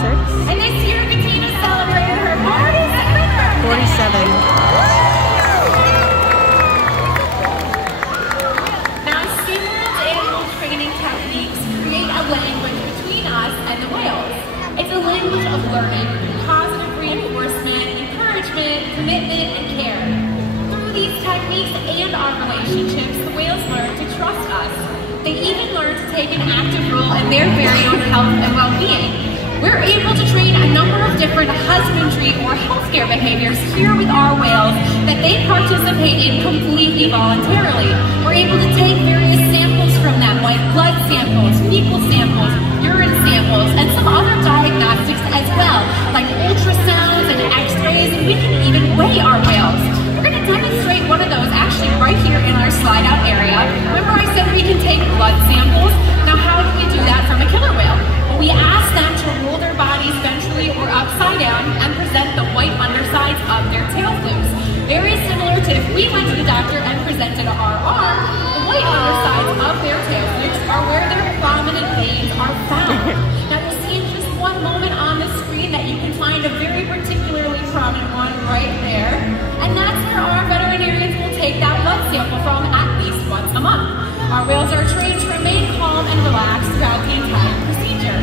And this year, Katina celebrated her 47th birthday. 47. Now, Seaworld's animal training techniques create a language between us and the whales. It's a language of learning, positive reinforcement, encouragement, commitment, and care. Through these techniques and our relationships, the whales learn to trust us. They even learn to take an active role in their very own health and well-being. We're able to train a number of different husbandry or healthcare behaviors here with our whales that they participate in completely voluntarily. We're able to take various samples from them, like blood samples, fecal samples, urine samples, and some other diagnostics as well, like ultrasounds and x-rays, and we can even weigh our whales. We're going to demonstrate one of those actually right here in our slide out area. Remember I said we can take blood samples? Now how do we do that from a killer whale? Well, we ask them to roll their bodies ventrally or upside down and present the white undersides of their tail flukes. Very similar to if we went to the doctor and presented our arm, the white undersides of their tail flukes are where their prominent veins are found. Now you'll see in just one moment on the screen that you can find a very particularly prominent one right there. And that's where our veterinarians will take that blood sample from at least once a month. Our whales are trained to remain calm and relaxed throughout the entire procedure.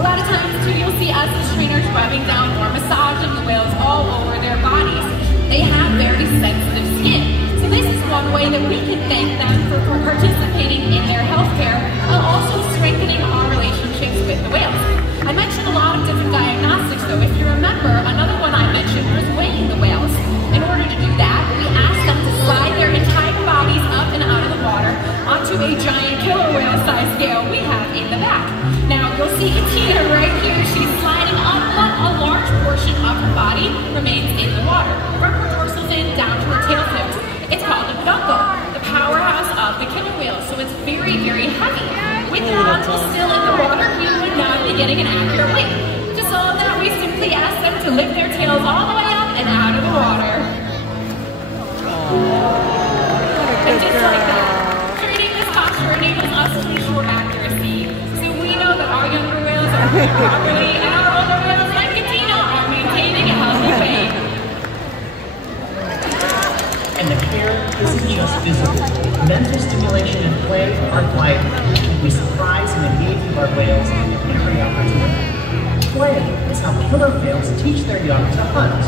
A lot of times too, you'll see us as trainers rubbing down or massaging the whales all over their bodies. They have very sensitive skin. So this is one way that we can thank them for participating in their healthcare while also strengthening our relationships with the whales. I mentioned a lot of different diagnostics though. If you remember, another one I mentioned was weighing the whales. In order to do that, we ask them to slide their entire bodies up and out of the water onto a giant killer whale size scale we have in the back. Now you'll see Katina right here, she's sliding up, but a large portion of her body remains in the water, from her dorsal fin down to her tail fins. It's called the peduncle, the powerhouse of the killer whale, so it's very, very heavy. With the nozzle still in the water, we would not be getting an accurate weight. To solve that, we simply ask them to lift their tails all the way up and out of the water. And just like that, training this posture enables us to ensure accuracy. So we know that our younger whales are moving properly, and our older whales, like Katina, are maintaining a healthy weight. And the care isn't just physical. Mental stimulation and play are vital. We surprise and engage with our whales at every opportunity. Play is how killer whales teach their young to hunt.